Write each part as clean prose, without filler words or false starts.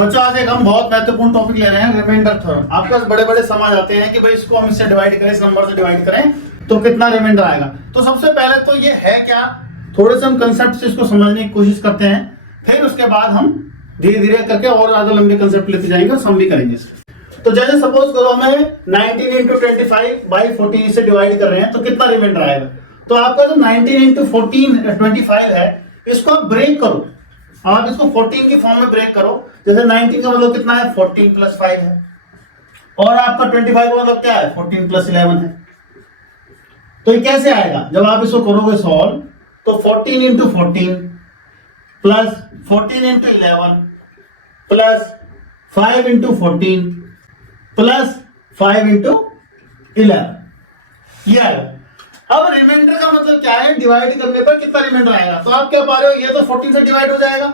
बच्चों आज एक हम बहुत महत्वपूर्ण टॉपिक ले रहे हैं, रिमाइंडर थ्योरम। आपके पास बड़े बड़े समझ आते हैं कि भाई इसको हम इससे डिवाइड करें, इस नंबर से डिवाइड करें तो कितना रिमाइंडर आएगा। तो सबसे पहले तो ये है क्या, थोड़े से हम कंसेप्ट से इसको समझने की कोशिश करते हैं, फिर उसके बाद हम धीरे धीरे करके और ज्यादा लंबे कंसेप्ट लेते जाएंगे और सम भी करेंगे इसके। तो जैसे सपोज करो हमें 19 इंटू 25/14 से डिवाइड कर रहे हैं तो कितना रिमाइंडर आएगा। तो आपका जो 19 इंटू 25 है, इसको आप ब्रेक करो, आप इसको 14 की फॉर्म में ब्रेक करो। जैसे 19 का मतलब कितना है, 14 + 5 है, और आपका 25 का मतलब क्या है, 14 + 11 है। तो ये कैसे आएगा, जब आप इसको करोगे सॉल्व तो 14 into 14 plus 14 into 11 plus 5 into 14 plus 5 into 11, ये आएगा। अब रिमाइंडर का मतलब क्या है, डिवाइड करने पर कितना रिमाइंडर आएगा। तो आप क्या पा रहे हो, ये तो 14 से डिवाइड हो जाएगा,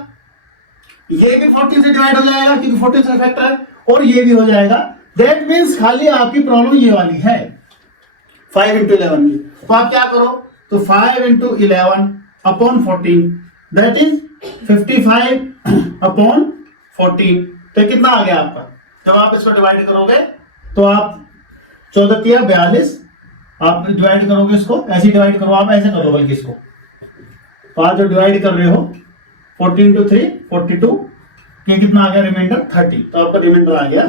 ये भी 14 से डिवाइड हो जाएगा क्योंकि 14 से फैक्टर है, और ये भी हो जाएगा। दैट मींस खाली आपकी प्रॉब्लम ये वाली है 5 इंटू 11 की। तो आप क्या करो, तो 5 into 11 upon 14 that is 55 upon 14। तो कितना आ गया आपका, जब आप इसको डिवाइड करोगे तो आप 14 × 42, आप डिवाइड करोगे इसको, ऐसे डिवाइड करो, आप ऐसे करो बल्कि इसको, तो आप जो डिवाइड कर रहे हो 14 × 3 42, ये कितना आ गया रिमाइंडर 30। तो आपका रिमाइंडर आ गया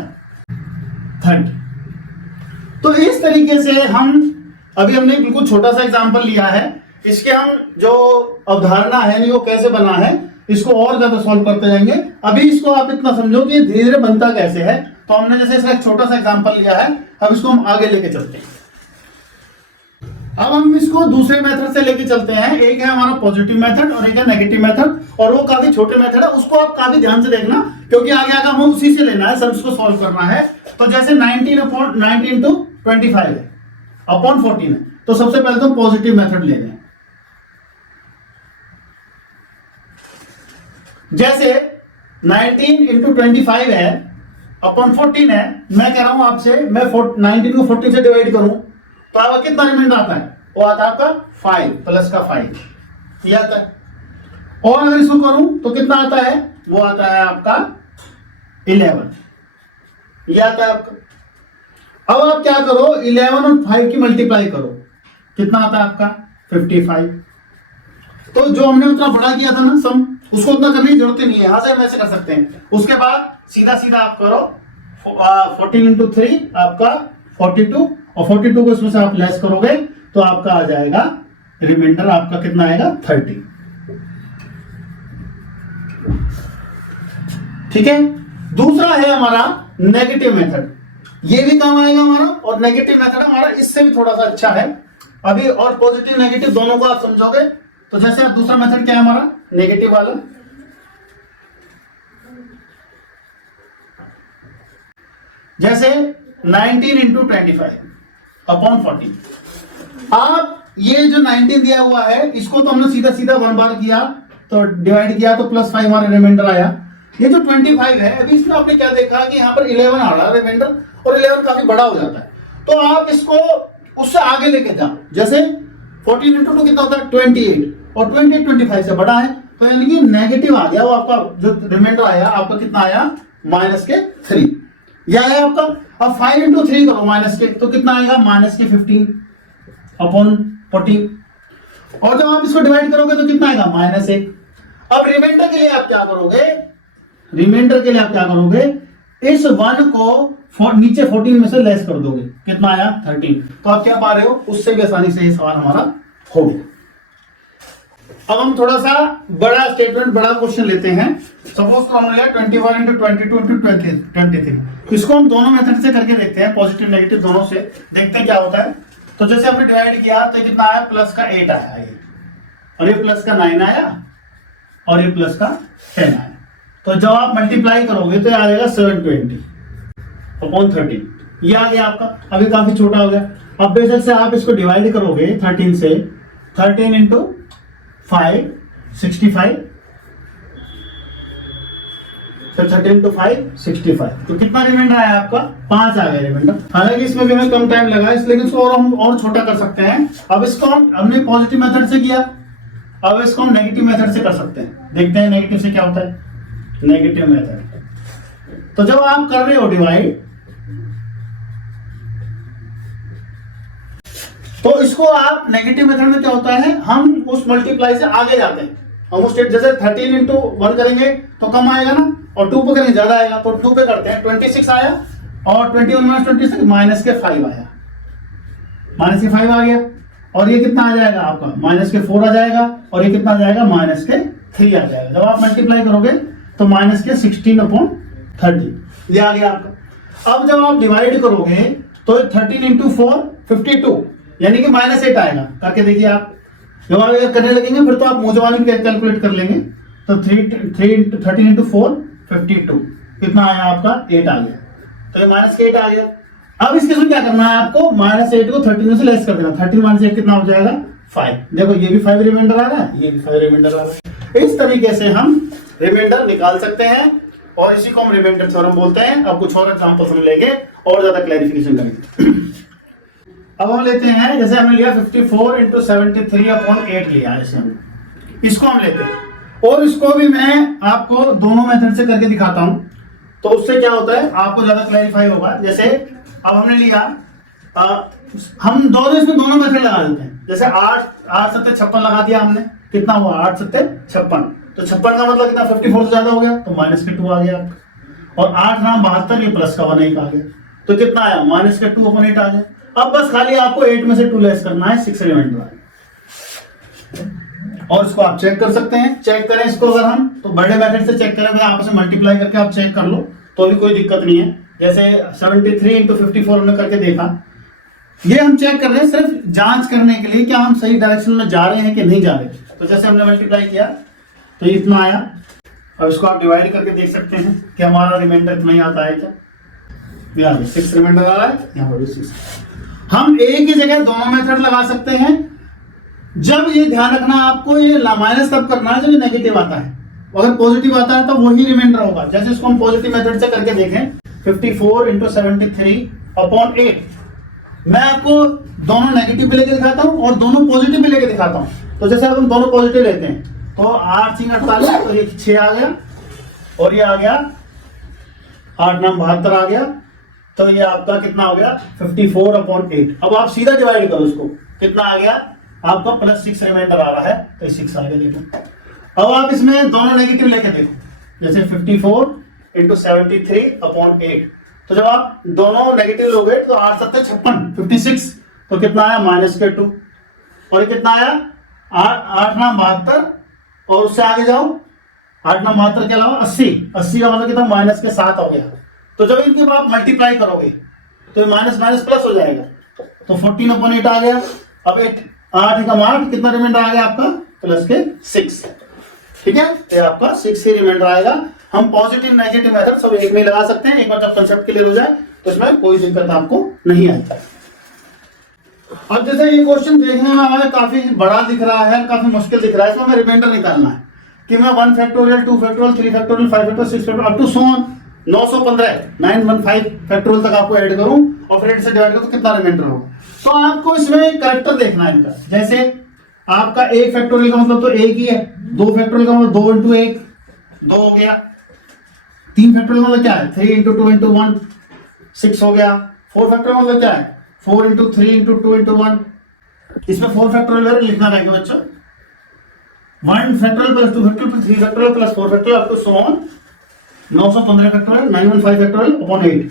30। तो इस तरीके से हम अभी हमने बिल्कुल छोटा सा एग्जांपल लिया है, इसके हम जो अवधारणा है वो कैसे बना है इसको और ज्यादा सॉल्व करते जाएंगे। अभी इसको आप इतना समझो कि धीरे धीरे बनता कैसे है। तो हमने जैसे इसका एक छोटा सा एग्जांपल लिया है, अब इसको हम आगे लेके चलते हैं। अब हम इसको दूसरे मेथड से लेके चलते हैं। एक है हमारा पॉजिटिव मेथड और एक है नेगेटिव मेथड, और वो काफी छोटे मेथड है, उसको आप काफी ध्यान से देखना क्योंकि आगे आगे हमें उसी से लेना है, सब इसको सॉल्व करना है। तो जैसे 19 इंटू 25 है अपॉन 14 है, तो सबसे पहले तो पॉजिटिव मेथड ले लें। जैसे 19 इंटू 25 है अपॉन 14 है, मैं कह रहा हूं आपसे, मैं 19 को 14 से डिवाइड करूं तो आपका कितना रिमाइंडर आता है, वो आता है आपका 5 प्लस का 5, ये आता है। और अगर इसको करूं तो कितना आता है, वो आता है आपका 11, ये आता है आपका। अब आप क्या करो, 11 और 5 की मल्टीप्लाई करो, कितना आता है आपका 55। तो जो हमने उतना बड़ा किया था ना सम, उसको उतना करने की जरूरत नहीं है, यहां से हम ऐसे कर सकते हैं। उसके बाद सीधा सीधा आप करो 14 इंटू 3 आपका 42, और 42 को इसमें से आप लेस करोगे तो आपका आ जाएगा रिमाइंडर, आपका कितना आएगा 30। ठीक है। दूसरा है हमारा नेगेटिव मेथड, ये भी काम आएगा हमारा, और नेगेटिव मेथड हमारा इससे भी थोड़ा सा अच्छा है अभी, और पॉजिटिव नेगेटिव दोनों को आप समझोगे। तो जैसे दूसरा मेथड क्या है हमारा, नेगेटिव वाला। जैसे 19 इंटू 25 अपॉन 40। आप ये जो 19 दिया हुआ है इसको तो हमने सीधा सीधा 1 बार किया तो डिवाइड किया तो +5 हमारा रिमाइंडर आया। ये जो 25 है, अभी इसमें आपने क्या देखा कि यहाँ पर 11 आ रहा है रिमाइंडर, और 11 काफी बड़ा हो जाता है। तो आप इसको उससे आगे लेके जाओ, जैसे 14 इंटू 2 कितना होता है 28, और 28 25 से बड़ा है, तो यानी कि नेगेटिव आ गया, वो आपका जो रिमाइंडर आया आपका कितना आया -3, यह आया आपका। अब 5 इंटू 3 करो माइनस के, तो कितना आएगा -15 अपॉन 14, और जब आप इसको डिवाइड करोगे तो कितना आएगा -1। अब रिमाइंडर के लिए आप क्या करोगे, रिमाइंडर के लिए आप क्या करोगे, इस 1 को नीचे 14 में से लेस कर दोगे, कितना आया 13। तो आप क्या पा रहे हो, उससे भी आसानी से ये सवाल हमारा हो गया। अब हम थोड़ा सा बड़ा स्टेटमेंट, बड़ा क्वेश्चन लेते हैं। सपोज तो हमने लिया 21 इंटू 22 इंटू 23। इसको हम दोनों मेथड से करके देखते हैं, पॉजिटिव नेगेटिव दोनों से, देखते हैं क्या होता है। तो जैसे हमने डिवाइड किया तो कितना आया, प्लस का 8 आया ये, और ये प्लस का 9 आया, और ये प्लस का 10 आया। तो जब आप मल्टीप्लाई करोगे तो ये आ जाएगा 720 अपॉन 13, ये आ गया आपका। अभी काफी छोटा हो गया। अब बेशक से आप इसको डिवाइड करोगे 13 से, 13 इंटू 5 65, फिर 13 इंटू 5 65, तो कितना रिमाइंडर आया आपका 5 आ गया रिमाइंडर। हालांकि इसमें भी हमें कम टाइम लगा, इसलिए इसको और हम और छोटा कर सकते हैं। अब इसको हमने पॉजिटिव मेथड से किया, अब इसको हम नेगेटिव मेथड से कर सकते हैं। देखते हैं नेगेटिव से क्या होता है। नेगेटिव मेथड तो जब आप कर रहे हो डिवाइड, तो इसको आप नेगेटिव मेथड में क्या होता है, हम उस मल्टीप्लाई से आगे जाते हैं। हम उस स्टेप जैसे 13 इंटू 1 करेंगे तो कम आएगा ना, और 2 पे करेंगे ज्यादा आएगा, तो 2 पे करते हैं 26 आया, और 21 माइनस 26 माइनस के 5 आया, माइनस के 5 आ गया, और ये कितना आ जाएगा आपका माइनस के 4 आ जाएगा, और ये कितना आ जाएगा माइनस के 3 आ जाएगा। जब आप मल्टीप्लाई करोगे तो माइनस के 16/30 ये आ गया आपका। अब जब आप डिवाइड करोगे तो 13 इंटू 4 52, यानी कि -8 आएगा। करके देखिए आप, जब आप ये करने लगेंगे फिर तो आप मुझवानी कैलकुलेट कर लेंगे। तो 13 इंटू 4 52 कितना आया आपका 8 आ गया, तो ये -8 आ गया। अब इसके लिए क्या करना है आपको, -8 को 13 से लेस कर देना। 13 माइनस 8 कितना हो जाएगा 5। देखो ये भी 5 रिमाइंडर आ रहा है, ये भी 5 रिमाइंडर आ रहा है। इस तरीके से हम रिमाइंडर निकाल सकते हैं, और इसी को हम रिमाइंडर थ्योरम बोलते हैं। अब कुछ और एग्जांपल्स हम लेंगे और ज्यादा क्लैरिफिकेशन करेंगे। अब हम लेते हैं, जैसे हमने लिया 54 इंटू 73/8 लिया, ऐसे हम इसको हम लेते हैं, और इसको भी मैं आपको दोनों मेथड से करके दिखाता हूं, तो उससे क्या होता है आपको ज्यादा क्लैरिफाई होगा। जैसे अब हमने लिया हम दोनों मेथड लगा देते हैं। जैसे 8 7 56 लगा दिया हमने, कितना हुआ 8 7 56, तो 56 का मतलब कितना 54 से ज्यादा हो गया, तो -2 आ गया आपका। और 8 9 72, ये प्लस का 1 1 आ गया, तो कितना आया -2/8 आ गया। अब बस खाली आपको 8 में से 2 लेस करना है, 6 रिमाइंडर आएगा। और इसको आप चेक कर सकते हैं, चेक करें इसको अगर हम तो बड़े मेथड से चेक करें, आपस में मल्टीप्लाई करके आप चेक कर लो तो भी कोई दिक्कत नहीं है। जैसे 73 इंटू 54 हमने करके देखा, ये हम चेक कर रहे हैं सिर्फ जांच करने के लिए क्या हम सही डायरेक्शन में जा रहे हैं कि नहीं जा रहे। तो जैसे हमने मल्टीप्लाई किया तो इतना आया। अब इसको आप डिवाइड करके देख सकते हैं कि हमारा रिमाइंडर इतना ही आता है क्या, यहाँ 6 रिमाइंडर आ रहा है, यहाँ पर भी 6। हम एक ही जगह दोनों मेथड लगा सकते हैं। जब ये ध्यान रखना आपको, ये माइनस तब करना है जब ये नेगेटिव आता है, अगर पॉजिटिव आता है तो वही रिमाइंडर होगा। जैसे इसको हम पॉजिटिव मेथड से करके देखें, 54 इंटू 73/8। मैं आपको दोनों नेगेटिव भी लेके दिखाता हूं और दोनों पॉजिटिव भी लेके दिखाता हूं। तो जैसे अब हम दोनों पॉजिटिव लेते हैं तो 8 3 48, तो ये 6 आ गया, और ये आ गया 8 9 72 आ गया, तो ये आपका कितना हो गया 54/8। अब आप सीधा डिवाइड करो इसको, कितना आ गया आपका +6 रिमाइंडर आ रहा है, तो 6 आ गया। देखो अब आप इसमें दोनों नेगेटिव लेके देखो, जैसे 54 इंटू 73/8, तो जब आप दोनों नेगेटिव लोगे तो 8 7 56 56, तो कितना आया -2, और ये कितना आया 8 9 72, और उससे आगे जाओ 8 9 72 के अलावा 80 का मतलब कितना -7 हो गया। तो जब इनके आप मल्टीप्लाई करोगे तो माइनस माइनस प्लस हो जाएगा, तो 14/8 आ गया। अब 8 का 8 कितना रिमाइंडर आ गया आपका +6, ठीक है, तो आपका 6 ही रिमाइंडर आएगा। हम पॉजिटिव नेगेटिव मेथड सब एक में लगा सकते हैं। एक बार जब कंसेप्ट क्लियर हो जाए तो इसमें कोई दिक्कत आपको नहीं आएगी। अब जैसे ये क्वेश्चन देखने में हमें काफी बड़ा दिख रहा है, काफी मुश्किल दिख रहा है, इसमें हमें रिमाइंडर निकालना है कि मैं 1 factorial 2 factorial 3 factorial 5 factorial 6 factorial up to 915 915 factorial तक आपको ऐड करूं और फिर 8 से डिवाइड करूं तो कितना रिमाइंडर होगा। तो आपको इसमें करेक्टर देखना है इनका। जैसे आपका 1 फैक्टोरियल का मतलब तो 1 ही है, 2 फैक्टोरियल का मतलब 2 इंटू 1 2 हो गया, 3 फैक्टोरियल का मतलब क्या है 3 इंटू 2 इंटू 1 6 हो गया, 4 फैक्टोरियल का मतलब क्या है 4 इंटू 3 इंटू 2 इंटू 1। इसमें 4 फैक्टोरियल लिखना रहेगा बच्चों, 1 factorial plus 2 factorial plus 3 factorial plus 4 factorial up to 915 factorial 915 factorial upon 8।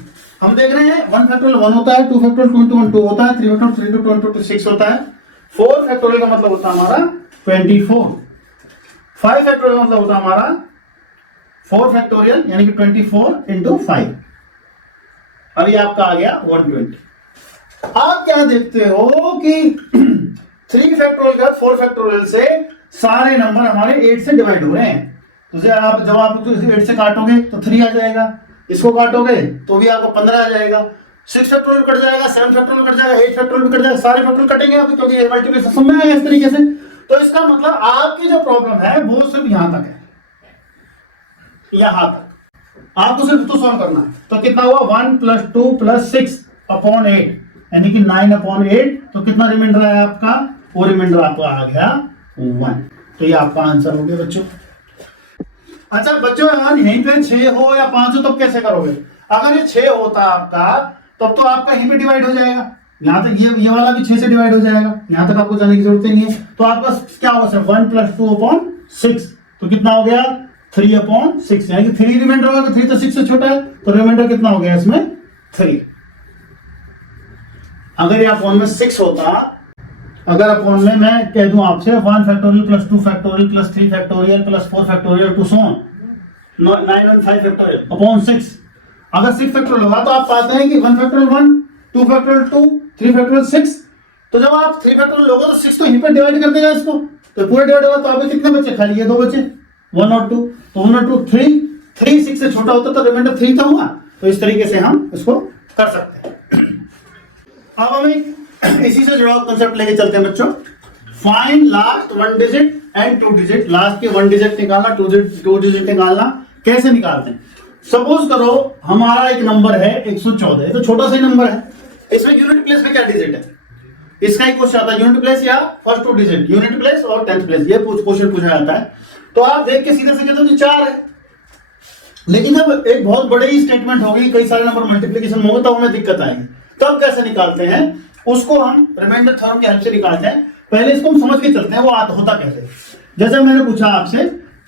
हम देख रहे हैं 1 फैक्टोरियल 1 होता है, 2 फैक्टोरियल 2 इंटू 1 2 होता है, 3 फैक्टोरियल 3 इंटू 2 इंटू 6 होता है, 4 फैक्टोरियल का मतलब होता है हमारा 24, 5 फैक्टोरियल का मतलब होता है हमारा 4 फैक्टोरियल यानी कि 24 इंटू 5। अब ये आपका आ गया 120। आप क्या देखते हो कि 3 फैक्टोरियल का 4 फैक्टोरियल से सारे नंबर हमारे 8 से डिवाइड हो रहे हैं। तो जब आप 8 से काटोगे तो 3 आ जाएगा, इसको काटोगे तो भी आपको 15 आ जाएगा, 6 फैक्टोरियल कट जाएगा, 7 फैक्टोरियल कट जाएगा, 8 फैक्टोरियल कट जाएगा, सारे फैक्टोरियल कटेंगे आप क्योंकि ये मल्टीप्लिकेशन सब में आएगा इस तरीके से। तो इसका मतलब आपकी जो प्रॉब्लम है वो सिर्फ यहां तक है, यहां तक आपको सिर्फ तो सॉल्व करना है। तो कितना हुआ 1 + 2 + 6 अपॉन 8 यानी कि 9/8। तो कितना रिमाइंडर आया आपका, वो रिमाइंडर आपका आ गया 1। तो ये आपका आंसर हो गया बच्चों। अच्छा बच्चों, अगर यहीं पे 6 हो या 5 हो तब कैसे करोगे? अगर ये 6 होता आपका तब तो आपका यहीं पे डिवाइड हो जाएगा, यहाँ तक ये वाला भी 6 से डिवाइड हो जाएगा, यहाँ तक आपको जाने की जरूरत ही नहीं है। तो आपका क्या होगा सर? 1 + 2/6, तो कितना हो गया? 3/6, यानी कि 3 रिमाइंडर होगा, 3 तो 6 से छोटा है, तो रिमाइंडर कितना हो गया इसमें? 3। अगर ये अपॉन में 6 होता, अगर अपॉन में मैं कह दूं आपसे 1 factorial + 2 factorial + 3 factorial + 4 factorial two so on 9 और 5 फैक्टोरियल अपॉन 6, अगर 6 फैक्टोरियल होगा तो आप पाते हैं कि 1 फैक्टोरियल 1, 2 फैक्टोरियल 2, 3 फैक्टोरियल 6। तो जब आप 3 फैक्टोरियल लोगे तो 6 तो यहीं पर डिवाइड कर देगा इसको, तो पूरा डिवाइड होगा, तो आपके कितने बचे? खाली ये 2 बचे, 1 और 2, तो 1 और 2 3, 3 6 से छोटा होता तो रिमाइंडर 3 का हुआ। तो इस तरीके से हम इसको कर सकते हैं। अब हम इसी से जुड़ा कॉन्सेप्ट लेके चलते हैं बच्चों। Find last 1 digit and 2 digit. Last के 1 डिजिट निकालना, 2 डिजिट निकालना। कैसे निकालते हैं? सपोज करो हमारा एक नंबर है 114, तो छोटा सा नंबर है, इसमें यूनिट प्लेस में क्या डिजिट है? इसका ही क्वेश्चन आता है, यूनिट प्लेस या फर्स्ट 2 डिजिट, यूनिट प्लेस और 10th प्लेस, ये क्वेश्चन पूछा जाता है। तो आप देख के सीधे से कहते हो कि 4 है, लेकिन जब एक बहुत बड़ी स्टेटमेंट होगी, कई सारे नंबर मल्टीप्लीकेशन में होगा, तब हमें दिक्कत आएगी। तब कैसे निकालते हैं उसको? हम रिमाइंडर थ्योरम की हेल्प से निकालते हैं। पहले इसको हम समझ के चलते हैं वो होता कैसे। जैसे मैंने पूछा आपसे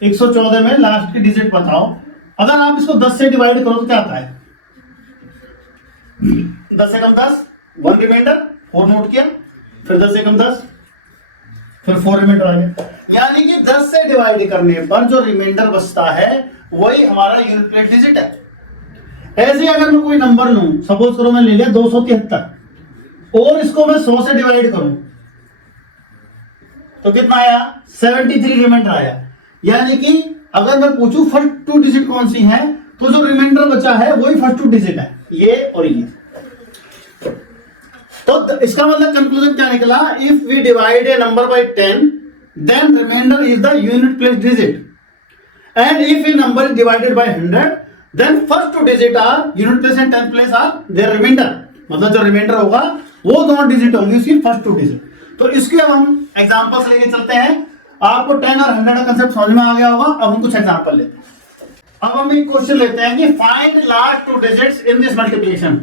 114 में लास्ट की डिजिट बताओ, अगर आप इसको 10 से डिवाइड करो तो क्या आता है? 10 से कम 10, 1 रिमाइंडर, 4 नोट किया, फिर 10 से कम 10, फिर 4 रिमाइंडर आ गया। यानी कि 10 से डिवाइड करने पर जो रिमाइंडर बचता है वही हमारा यूनिट प्लेस डिजिट है। ऐसे अगर मैं कोई नंबर लूं, सपोज करो मैं ले लिया 273 और इसको मैं 100 से डिवाइड करूं तो कितना आया? 73 रिमाइंडर आया। यानी कि अगर मैं पूछूं फर्स्ट 2 डिजिट कौन सी है, तो जो रिमाइंडर बचा है वही फर्स्ट 2 डिजिट है, ये और ये। तो इसका मतलब कंक्लूजन क्या निकला? If we divide a number by 10 then remainder is the unit place digit, and if a number is divided by 100 then first 2 digit are unit place and 10th place are their remainder. मतलब जो reminder होगा वो दोनों digit होंगे उसकी first 2 digit. तो इसके अब हम एग्जांपल्स लेके चलते हैं। आपको 10 और 100 का कांसेप्ट समझ में आ गया होगा। अब हम कुछ एग्जांपल लेते हैं। अब हम एक क्वेश्चन लेते हैं कि find last 2 digits in this multiplication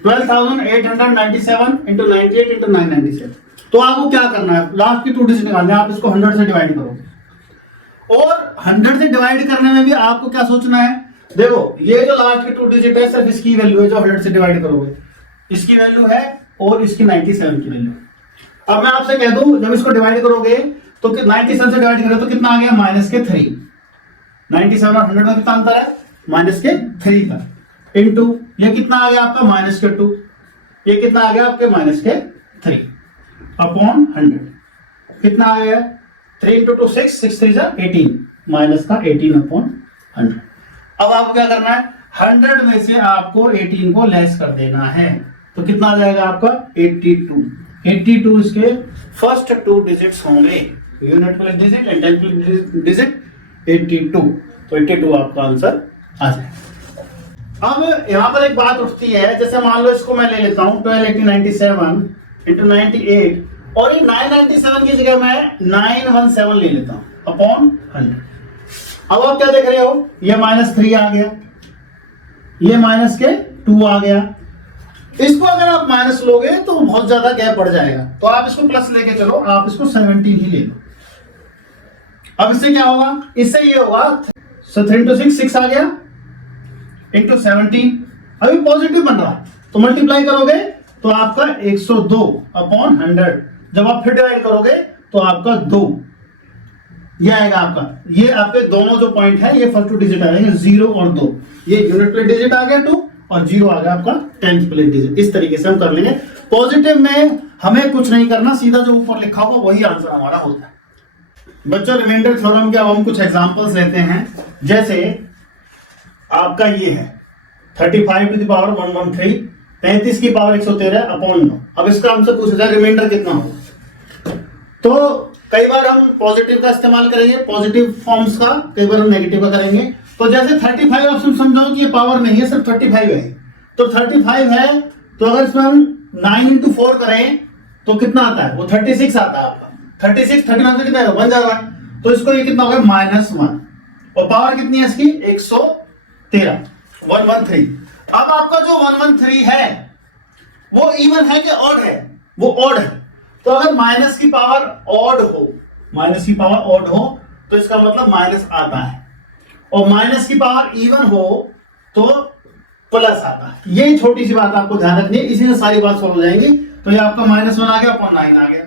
12,897 into 98 into 997। तो आपको क्या करना है? लास्ट की 2 डिजिट निकालने हैं। आप इसको 100 से डिवाइड करोगे और 100 से डिवाइड करने में भी आपको क्या सोचना है? देखो ये जो लास्ट की 2 डिजिट है सिर्फ इसकी वैल्यू है जो 100 से डिवाइड करोगे, इसकी वैल्यू है और इसकी 97 की वैल्यू। अब मैं आपसे कह दूं जब इसको डिवाइड करोगे तो 97 से डिवाइड करोगे तो कितना आ गया? -3। 97 और 100 में कितना अंतर है? -3 का इनटू ये कितना आ गया आपका? -2। ये कितना आ गया आपके? -3 अपॉन 100 कितना आ गया? 3 × 2 6, 6 3 18 माइनस का 18 अपॉन 100। अब आपको क्या करना है? 100 में से आपको 18 को लेस कर देना है, तो कितना आ जाएगा आपका? 82 इसके फर्स्ट 2 डिजिट्स होंगे, unit place digit and 10th place digit 82। तो 82 आपका आंसर आ जाएगा। अब यहां पर एक बात उठती है, जैसे मान लो इसको मैं ले लेता हूं 12,897 into 98 और ये 997 की जगह मैं 917 ले लेता हूं अपॉन 100। अब आप क्या देख रहे हो? ये -3 आ गया, ये -2 आ गया। इसको अगर आप माइनस लोगे तो बहुत ज्यादा गैप बढ़ जाएगा, तो आप इसको प्लस लेके चलो, आप इसको 17 ही ले लो। अब इससे क्या होगा? इससे ये होगा 3 × 6 6 आ गया इंटू 17, अभी पॉजिटिव बन रहा है तो मल्टीप्लाई करोगे तो आपका 102 अपॉन 100। जब आप फिर डिवाइड करोगे तो आपका 2 ये आएगा आपका। ये आपके दोनों जो पॉइंट है ये फर्स्ट 2 डिजिट आ जाएंगे 0 और 2। ये यूनिट प्लेस डिजिट आ गया 2 और 0 आ गया आपका 10th प्लेस डिजिट। इस तरीके से हम कर लेंगे। पॉजिटिव में हमें कुछ नहीं करना, सीधा जो ऊपर लिखा होगा वही आंसर हमारा होता है। बच्चों रिमाइंडर थ्योरम के अब हम कुछ एग्जांपल्स लेते हैं। जैसे आपका ये है 35 टू द पावर 113, 35 की पावर 113 अपॉन 9। अब इसका हमसे पूछा जाए रिमाइंडर कितना होगा, तो कई बार हम पॉजिटिव का इस्तेमाल करेंगे, पॉजिटिव फॉर्म्स का, कई बार हम नेगेटिव का करेंगे। तो जैसे 35 आप समझाओ कि ये पावर नहीं है, सिर्फ 35 है, तो 35 है तो अगर इसमें हम 9 × 4 करें तो कितना आता है? वो 36 आता है आपका। 36 39 से कितना 1 जा रहा है, तो इसको ये कितना होगा? -1। और और पावर कितनी है इसकी 113, 113। अब आपका जो 113 है वो इवन है कि ऑड है? वो ऑड है। तो अगर माइनस की पावर ऑड हो, माइनस की पावर ऑड हो तो इसका मतलब माइनस आता है, और माइनस की पावर इवन हो तो प्लस आता है। ये छोटी सी बात आपको ध्यान रखनी है, इसी से सारी बात सोल्व हो जाएंगी। तो ये आपका -1 आ गया अपॉन 9 आ गया।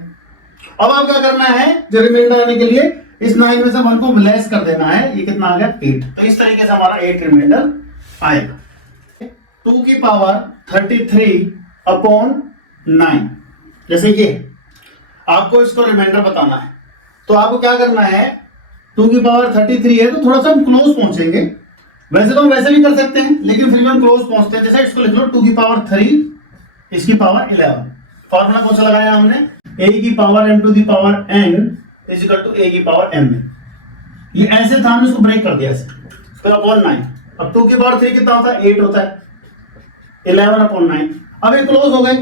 अब आप क्या करना है, जो रिमाइंडर आने के लिए इस 9 में से 1 को लेस कर देना है। ये कितना आ गया 8। तो इस तरीके से हमारा 8 रिमाइंडर आएगा। 2 की पावर 33 अपॉन 9, जैसे ये आपको इसको रिमाइंडर बताना है। तो आपको क्या करना है, 2 की पावर 33 है तो थोड़ा सा हम क्लोज पहुंचेंगे। वैसे तो हम वैसे भी कर सकते हैं, लेकिन फिर भी हम क्लोज पहुंचते हैं। जैसे इसको लिख लो 2 की पावर 3, इसकी पावर 11। फॉर्मूला कौन सा लगाया हमने, a की power m to the power n is equal to a की पावर m। ये ऐसे था, हमने इसको ब्रेक कर दिया ऐसे, फिर अपॉन 9। अब 2 की पावर 3 कितना होता है 8 होता है, 11 अपॉन 9। अब ये क्लोज हो गए।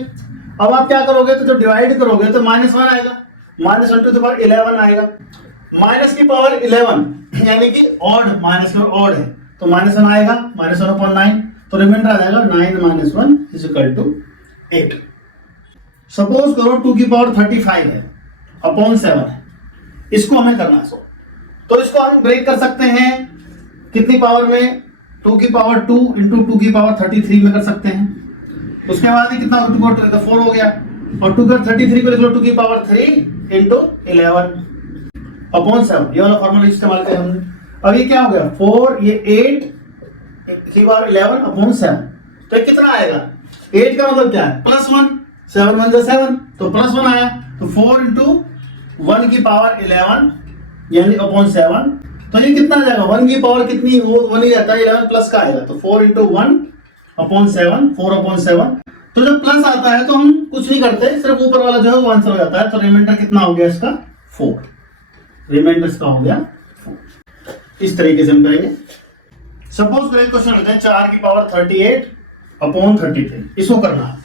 अब आप क्या करोगे, तो जो डिवाइड करोगे तो -1 आएगा, -1 टू दी पावर 11 आएगा। माइनस की पावर 11 यानी कि ऑड, माइनस की ऑड है तो -1 आएगा, -1 अपॉन 9। तो रिमाइंडर आ जाएगा 9 - 1 इज इक्वल टू 8। सपोज करो 2 की पावर 35 है अपॉन 7 है, इसको हमें करना है। तो इसको हम ब्रेक कर सकते हैं कितनी पावर में, 2 की पावर 2 इंटू 2 की पावर 33 में कर सकते हैं। उसके बाद ही कितना 4 हो गया, और 2 की 33 को लिख लो 2 की पावर 3 इंटू 11 अपॉन 7। ये वाला फॉर्मूला इस्तेमाल किया हमने। अब ये क्या हो गया 4, ये 8 की पावर 11 अपॉन 7। तो ये कितना आएगा, 8 का मतलब क्या है +1, 7 1 7, तो +1 आया। तो 4 इंटू 1 की पावर 11 यानी अपॉन 7। तो ये कितना आ जाएगा, 1 की पावर कितनी वो 1 ही रहता है, 11 प्लस का आएगा। तो 4 इंटू 1 अपॉन 7, 4 अपॉन 7। तो जब प्लस आता है तो हम कुछ नहीं करते, सिर्फ ऊपर वाला जो है वो आंसर हो जाता है। तो रिमाइंडर कितना हो गया इसका 4, रिमाइंडर इसका हो गया 4। इस तरीके से हम करेंगे। सपोज करें क्वेश्चन लेते हैं 4 की पावर 38 अपॉन 33, इसको करना है।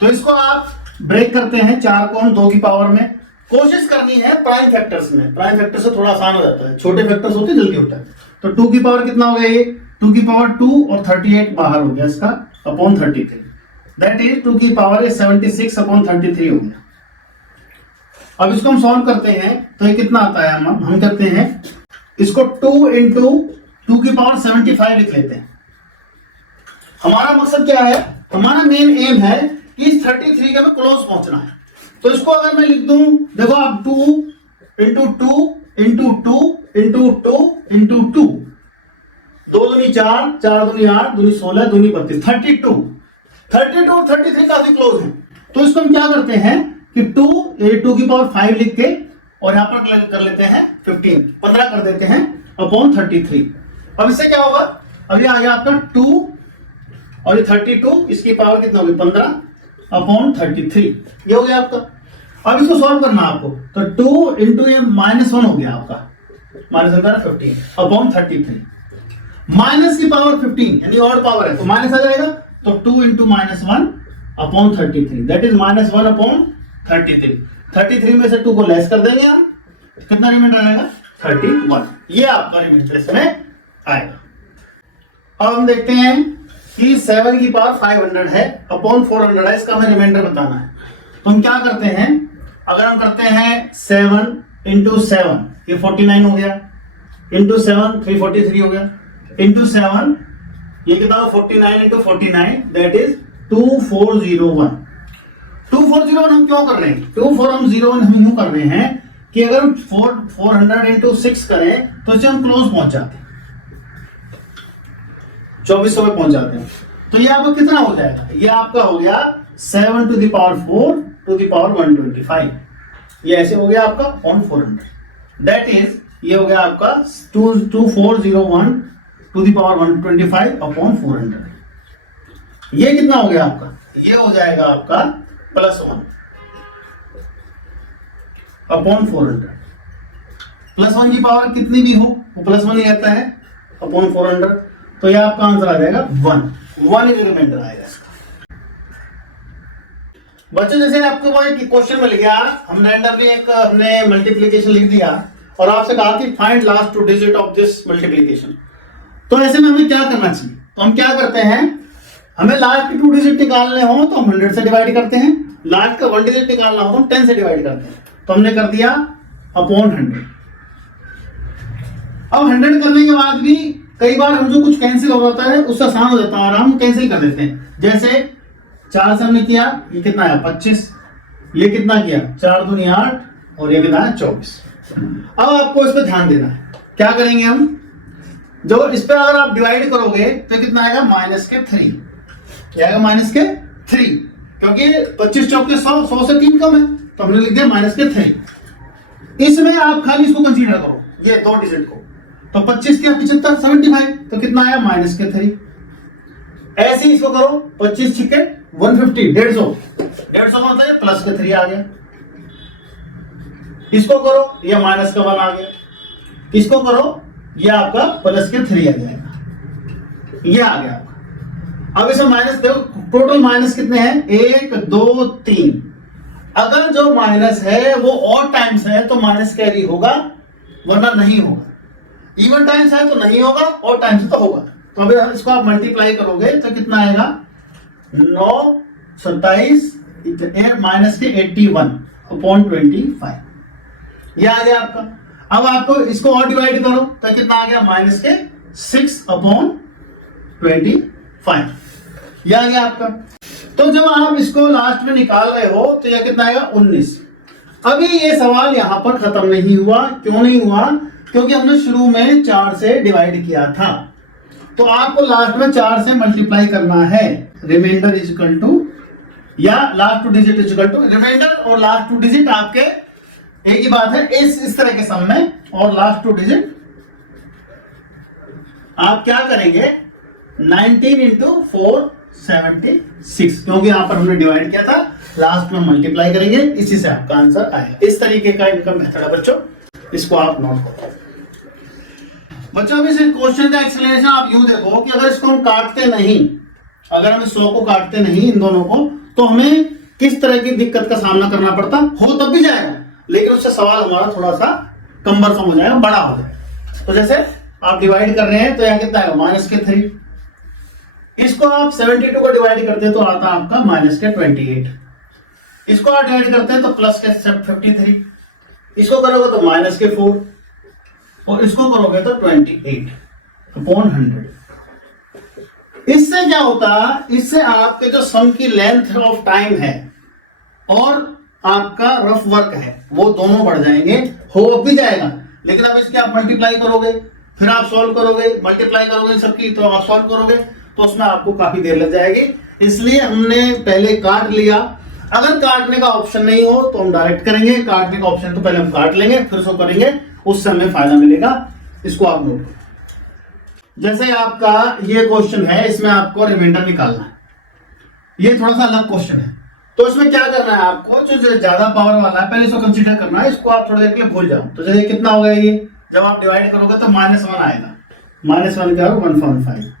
तो इसको आप ब्रेक करते हैं 4 को हम 2 की पावर में, कोशिश करनी है प्राइम फैक्टर्स में। प्राइम फैक्टर से थोड़ा आसान हो जाता है, छोटे फैक्टर्स होते जल्दी होता है। तो 2 की पावर कितना हो गया, ये 2 की पावर 2 और 38 बाहर हो गया इसका अपॉन 33, दैट इज 2 की पावर 76 अपॉन 33 हो गया। अब इसको हम सॉल्व करते हैं तो ये कितना आता है, हम करते हैं इसको 2 इंटू 2 की पावर 75 लिख लेते हैं। हमारा मकसद क्या है, हमारा मेन एम है कि इस 33 का क्लोज पहुंचना है। तो इसको अगर मैं लिख दूं, देखो आप 2 इंटू 2 इंटू 2 इंटू 2 इंटू 2, 2 दूनी 4, 4 दूनी 8, दूनी 16, दूनी 32, 32 और 33 काफी क्लोज है। तो इसको हम क्या करते हैं कि 2 की पावर 5 लिख के और यहां पर कर लेते हैं 15 कर देते हैं अपॉन 33। अब इससे क्या होगा, अभी आ गया आपका 2 और ये 32, इसकी पावर कितना होगी 15 अपॉन 33, ये हो गया आपका। अब इसको सॉल्व करना आपको, तो 2 इंटू ये -1 हो गया आपका, -15 अपॉन 33। माइनस की पावर 15 यानी ऑड पावर है तो माइनस आ जाएगा। तो 2 into -1 upon 33, that is -1 upon 33। 33 में से 2 को लेस कर देंगे हम, कितना रिमाइंडर आएगा 31। ये आपका रिमाइंडर इसमें आएगा। अब हम देखते हैं कि 7 की पावर 500 है अपॉन 400 है, इसका हमें रिमाइंडर बताना है। तो हम क्या करते हैं, अगर हम करते हैं 7 इंटू 7 ये 49 हो गया, इंटू 7 343 हो गया, इंटू 7 ये कितना हो 49 इंटू 49 दैट इज 2401। 2401 हम क्यों कर रहे हैं, 2401 हम यूं कर रहे हैं कि अगर हम 400 इंटू 6 करें तो इससे हम क्लोज पहुंच जाते हैं, 2400 में पहुंच जाते हैं। तो ये आपका कितना हो जाएगा, ये आपका हो गया 7 to the power 4 to the power 125, ये ऐसे हो गया आपका ऑन 400, दैट इज ये हो गया आपका 2401 टू द पावर 125 अपॉन 400। ये कितना हो गया आपका, ये हो जाएगा आपका +1 अपॉन 400। +1 की पावर कितनी भी हो वो +1 ही रहता है अपॉन 400। तो ये आपका आंसर आ जाएगा 1 ही रिमाइंडर आएगा इसका। बच्चों जैसे आपको वो एक क्वेश्चन मिल गया, हम रैंडमली एक हमने मल्टीप्लिकेशन लिख दिया और आपसे कहा कि find last 2 digit of this multiplication. तो ऐसे में हमें क्या करना चाहिए, तो हम क्या करते हैं, हमें लास्ट के 2 डिजिट निकालने हो तो हम 100 से डिवाइड करते हैं, लास्ट का 1 डिजिट निकालना हो तो हम 10 से डिवाइड करते हैं। तो हमने कर दिया अपॉन 100। अब 100 करने के बाद भी कई बार हम जो कुछ कैंसिल हो जाता है उससे आसान हो जाता है और हम कैंसिल कर देते हैं। जैसे 4 से हमने किया, ये कितना है 25, ये कितना किया 4 दूनी 8 और ये कितना है 24। अब आपको इस पर ध्यान देना है, क्या करेंगे हम, जो इस पे अगर आप डिवाइड करोगे तो कितना आएगा -3, क्या आएगा -3, क्योंकि 25 चौके 100 से 3 कम है तो हमने लिख दिया -3। इसमें आप खाली इसको कंसीडर करो, ये 2 डिजिट को, तो 25 के 75 75, तो कितना आया -3। ऐसे ही इसको करो, 25 छिके 150 150 का मतलब प्लस के 3 आ गया। इसको करो, ये माइनस का 1 आ गया। इसको करो, ये आपका प्लस के 3 आ जाएगा, ये आ गया आपका। अब इसमें माइनस देखो, टोटल माइनस कितने हैं 1 2 3। अगर जो माइनस है वो ऑड टाइम्स है तो माइनस कैरी होगा, वरना नहीं होगा। इवन टाइम्स है तो नहीं होगा, ऑड टाइम्स तो होगा। तो अभी इसको आप मल्टीप्लाई करोगे तो कितना आएगा 9 27 माइनस के 81 अपॉन 25, ये आ गया आपका। अब आपको इसको और डिवाइड करो तो कितना आ गया माइनस के 6 अपॉन 25, ये आ गया आपका। तो जब आप इसको लास्ट में निकाल रहे हो तो यह कितना आएगा 19। अभी ये सवाल यहां पर खत्म नहीं हुआ, क्यों नहीं हुआ, क्योंकि हमने शुरू में 4 से डिवाइड किया था, तो आपको लास्ट में 4 से मल्टीप्लाई करना है। रिमाइंडर इज इक्वल टू, या last 2 digit is equal to remainder और लास्ट 2 डिजिट आपके एक ही बात है इस तरह के सम में। और लास्ट 2 डिजिट आप क्या करेंगे 19 इंटू 4 76, क्योंकि यहां पर हमने डिवाइड किया था, लास्ट में मल्टीप्लाई करेंगे, इसी से आपका आंसर आएगा। इस तरीके का इनका मेथड है बच्चों, इसको आप नोट करो। बच्चों अभी इस क्वेश्चन का एक्सप्लेनेशन आप यूं देखो कि अगर इसको हम काटते नहीं, अगर हम 100 को काटते नहीं इन दोनों को, तो हमें किस तरह की दिक्कत का सामना करना पड़ता, हो तब भी जाएगा लेकिन उससे सवाल हमारा थोड़ा सा कम्बरसम हो जाएगा, बड़ा हो जाएगा। तो जैसे आप डिवाइड कर रहे हैं तो यहाँ कितना आएगा -3, इसको आप 72 को डिवाइड करते हैं तो आता है आपका -28, इसको आप डिवाइड करते हैं तो +53, इसको करोगे तो -4 और इसको करोगे तो 28 अपॉन 100। इससे क्या होता है, इससे आपके जो सम की लेंथ ऑफ टाइम है और आपका रफ वर्क है वो दोनों बढ़ जाएंगे, हो भी जाएगा, लेकिन अब इसके आप मल्टीप्लाई करोगे, फिर आप सॉल्व करोगे, मल्टीप्लाई करोगे सबकी, तो आप सॉल्व करोगे तो उसमें आपको काफी देर लग जाएगी। इसलिए हमने पहले काट लिया। अगर काटने का ऑप्शन नहीं हो तो हम डायरेक्ट करेंगे, काटने का ऑप्शन तो पहले हम काट लेंगे फिर उसको करेंगे, उससे हमें फायदा मिलेगा। इसको आप नोट करो। जैसे आपका ये क्वेश्चन है, इसमें आपको रिमाइंडर निकालना है, ये थोड़ा सा अलग क्वेश्चन है, तो इसमें क्या करना है आपको, जो ज्यादा पावर वाला है पहले इसको कंसीडर करना है, इसको आप थोड़ी देर के लिए भूल जाओ। तो जैसे कितना होगा, ये जब आप डिवाइड करोगे तो -1 आएगा, -1 क्या होगा 1.5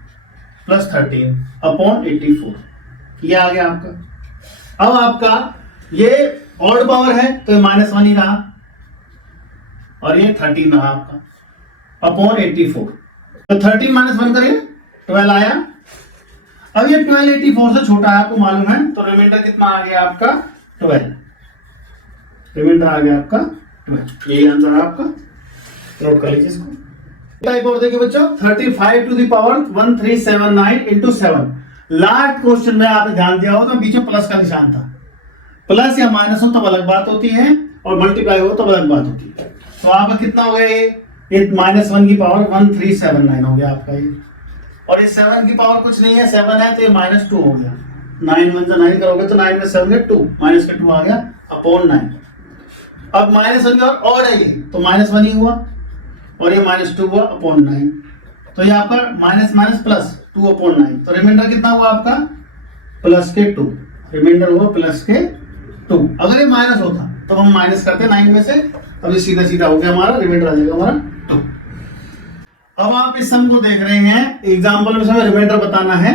प्लस 13 अपॉन 84, ये आ गया आपका। अब आपका ये ऑड पावर है तो ये -1 ही रहा और ये 13 रहा आपका अपॉन 84, तो 13 -1 करिए 12 आया। अब ये 12 84 से छोटा है आपको मालूम है, तो रिमाइंडर कितना आ गया आपका 12, रिमाइंडर आ गया आपका 12, यही आंसर है आपका, नोट कर लीजिए इसको। टाइप और देखिए बच्चों 35 to the power 1379 into 7। Last question में आपने ध्यान दिया हो तो बीच में प्लस का निशान था, प्लस या माइनस हो तब अलग बात होती है और मल्टीप्लाई हो तब अलग बात होती है। तो आपका कितना हो गया, ये -1 की पावर 1379 हो गया आपका ये, और ये 7 की पावर कुछ नहीं है, 7 है तो ये -2 हो गया, 9 1 से 9 करोगे तो 9 में 7 में 2, माइनस का 2 आ गया अपॉन 9। अब -1 की और है ये तो -1 ही हुआ और ये -2 हुआ अपॉन 9, तो यहाँ पर -2 अपॉन 9, तो रिमाइंडर कितना हुआ आपका +2, रिमाइंडर हुआ +2। अगर ये माइनस होता तो हम माइनस करते 9 में से, अभी सीधा सीधा हो गया हमारा, रिमाइंडर आ जाएगा हमारा 2। अब आप इस सम को देख रहे हैं, एग्जाम्पल में हमें रिमाइंडर बताना है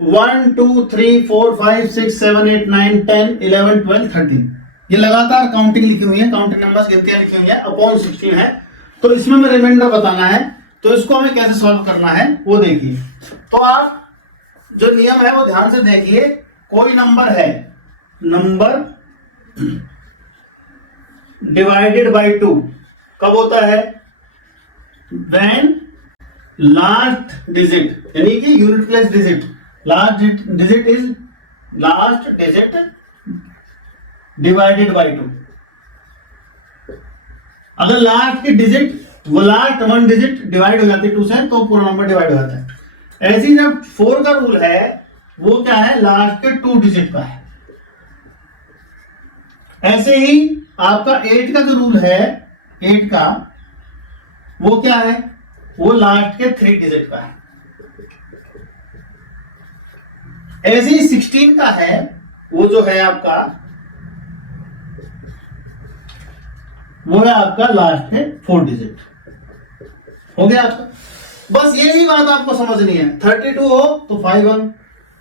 1 2 3 4 5 6 7 8 9 10 11 12 13, ये लगातार काउंटिंग लिखी हुई है, काउंटिंग नंबर्स गिनतियां लिखी हुई है, अपॉन 16 है। तो इसमें हमें रिमाइंडर बताना है, तो इसको हमें कैसे सॉल्व करना है वो देखिए। तो आप जो नियम है वो ध्यान से देखिए। कोई नंबर है, नंबर डिवाइडेड बाय 2 कब होता है? व्हेन लास्ट डिजिट यानी कि unit place digit, last digit is last digit divided by 2। अगर लास्ट की डिजिट, वो लास्ट 1 डिजिट डिवाइड हो जाती है 2 से, तो पूरा नंबर डिवाइड हो जाता है। ऐसे ही जब 4 का रूल है वो क्या है? लास्ट के 2 डिजिट का है। ऐसे ही आपका 8 का जो रूल है, 8 का वो क्या है? वो लास्ट के 3 डिजिट का है। ऐसे ही 16 का है, वो जो है आपका, वो है आपका लास्ट के 4 डिजिट। हो गया आपका? बस यही बात आपको समझनी है। 32 हो तो 5 1,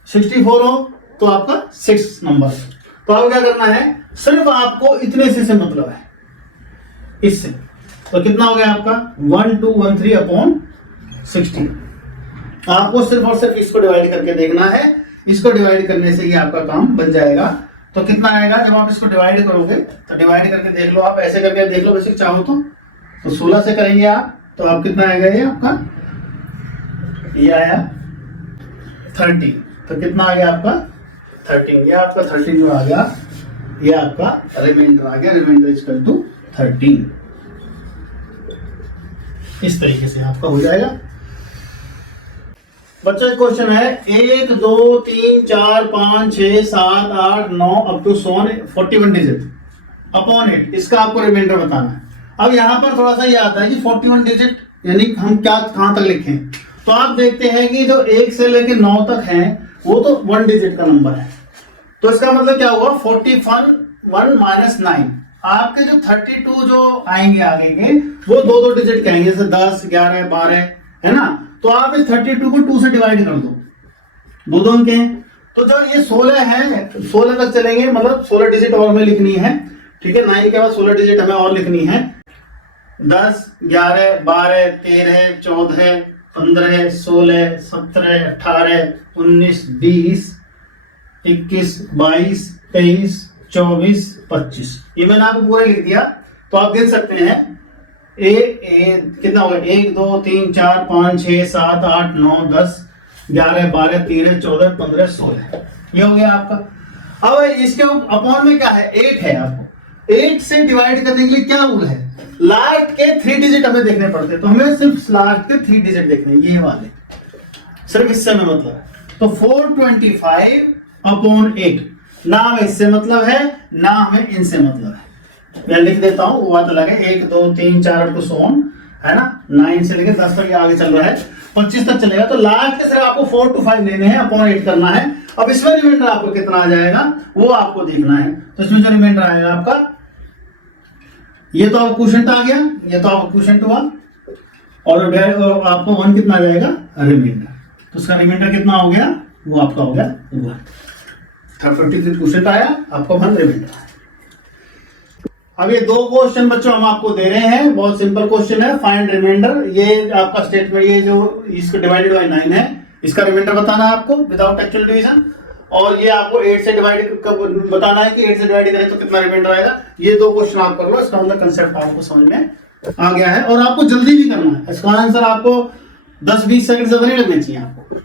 64 हो तो आपका 6 नंबर। तो आपको क्या करना है? सिर्फ आपको इतने से मतलब है, इससे। तो कितना हो गया आपका? 1213 अपॉन 16। आपको सिर्फ और सिर्फ इसको डिवाइड करके देखना है। इसको डिवाइड करने से ही आपका काम बन जाएगा। तो कितना आएगा जब आप इसको डिवाइड करोगे? तो डिवाइड करके देख लो, आप ऐसे करके देख लो बेसिक चाहो तो 16 से करेंगे आप, तो आप कितना आएगा? ये आपका ये आया 30। तो कितना आ गया आपका? 13। ये आपका 13 जो आ गया, ये आपका रिमाइंडर आ गया। Remainder equal to 13। इस तरीके से आपका हो जाएगा। बच्चों एक क्वेश्चन है 1 2 3 4 5 6 7 8 9 अप टू 41 डिजिट अपॉन 8। इसका आपको रिमाइंडर बताना है। अब यहाँ पर थोड़ा सा ये आता है कि 41 डिजिट यानी हम क्या कहां तक लिखें? तो आप देखते हैं कि जो 1 से लेकर 9 तक है वो तो 1 डिजिट का नंबर है। तो इसका मतलब क्या हुआ? 41 माइनस 9। आपके जो 32 जो आएंगे आगे के, वो 2 डिजिट के आएंगे, जैसे 10 11 12 है ना। तो आप इस 32 को 2 से डिवाइड कर दो, 2 अंक हैं। तो जो ये 16 है, 16 तक चलेंगे, मतलब 16 डिजिट और हमें लिखनी है। ठीक है, 9 के बाद 16 डिजिट हमें और लिखनी है। 10 11 12 13 14 15 16 17 18 19 20 21 22 23 24 25। ये मैंने आपको पूरा लिख दिया। तो आप देख सकते हैं कितना होगा? 1 2 3 4 5 6 7 8 9 10 11 12 13 14 15 16। ये हो गया आपका। अब इसके अपॉन में क्या है? 8 है। आपको 8 से डिवाइड करने के लिए क्या रूल है? लास्ट के 3 डिजिट हमें देखने पड़ते हैं। तो हमें सिर्फ लास्ट के 3 डिजिट देखने, ये वाले, सिर्फ इससे हमें मतलब है। तो 425 अपॉन 8, ना हमें इससे मतलब है ना हमें इनसे मतलब है। मैं लिख देता हूं, वो बात अलग है। 1 2 3 4 अप टू सोन है ना, 9 से लेकर 10 तक ये आगे चल रहा है, 25 तक चलेगा। तो लास्ट के सिर्फ आपको 4 to 5 लेने हैं, अपॉन 8 करना है। अब इसमें रिमाइंडर आपको कितना आ जाएगा वो आपको देखना है। तो इसमें जो रिमाइंडर आएगा आपका, ये तो आपका क्वोशिएंट आ गया, ये तो आपका क्वोशिएंट हुआ, और आपको 1 कितना आ जाएगा? रिमाइंडर। तो उसका रिमाइंडर कितना हो गया? वो आपका हो गया 1। 33 क्वोशिएंट आया, आपका 1 रिमाइंडर। अब ये 2 क्वेश्चन बच्चों हम आपको दे रहे हैं, बहुत सिंपल क्वेश्चन है। फाइंड रिमाइंडर, ये आपका स्टेटमेंट, ये जो इसको डिवाइडेड बाय 9 है, इसका रिमाइंडर बताना है आपको विदाउट एक्चुअल डिवीजन। और ये आपको 8 से डिवाइड बताना है कि 8 से डिवाइड करें तो कितना रिमाइंडर आएगा। ये 2 क्वेश्चन आप कर लो, इसका मतलब कंसेप्ट आपको समझ में आ गया है। और आपको जल्दी भी करना है, इसका आंसर आपको 10-20 सेकंड ज्यादा नहीं लगने चाहिए आपको।